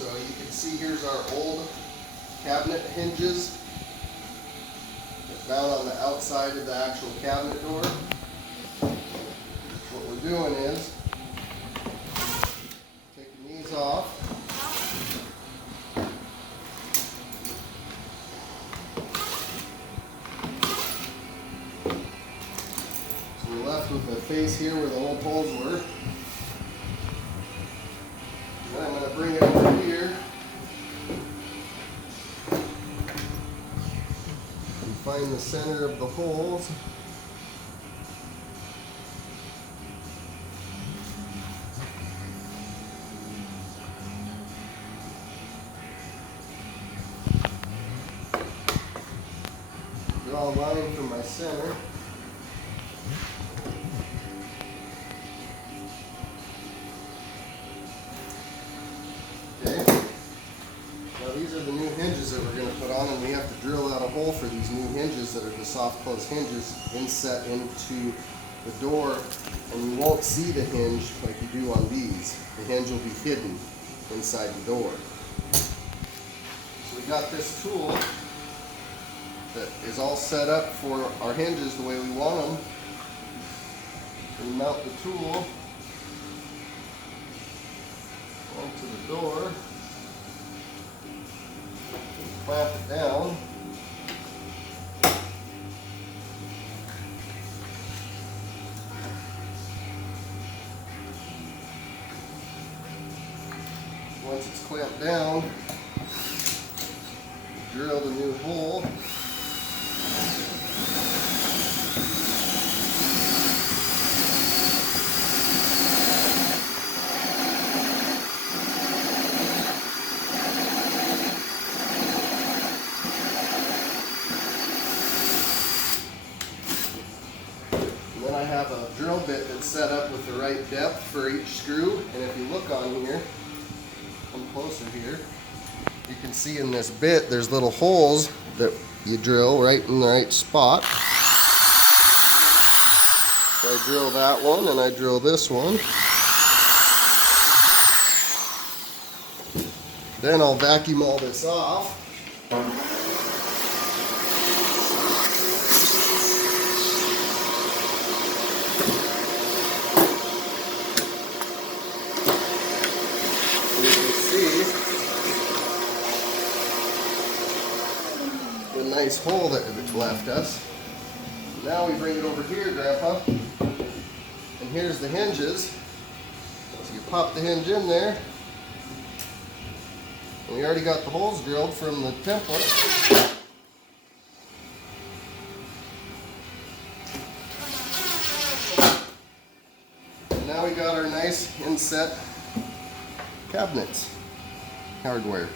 So you can see here's our old cabinet hinges. They're down on the outside of the actual cabinet door. What we're doing is taking these off. So we're left with the face here where the old holes were. Then I'm going to bring it over here and find the center of the holes. Draw a line from my center. Okay. Now these are the new hinges that we're going to put on, and we have to drill out a hole for these new hinges that are the soft close hinges inset into the door, and you won't see the hinge like you do on these. The hinge will be hidden inside the door. So we got this tool that is all set up for our hinges the way we want them. We mount the tool onto the door, clamp it down, once it's clamped down, drill the new hole. And then I have a drill bit that's set up with the right depth for each screw, and if you look on here, come closer here, you can see in this bit there's little holes that you drill right in the right spot. So I drill that one and I drill this one. Then I'll vacuum all this off. And you can see the nice hole that it left us. Now we bring it over here, Grandpa, and here's the hinges. So you pop the hinge in there, and we already got the holes drilled from the template. And now we got our nice inset cabinets, hardware.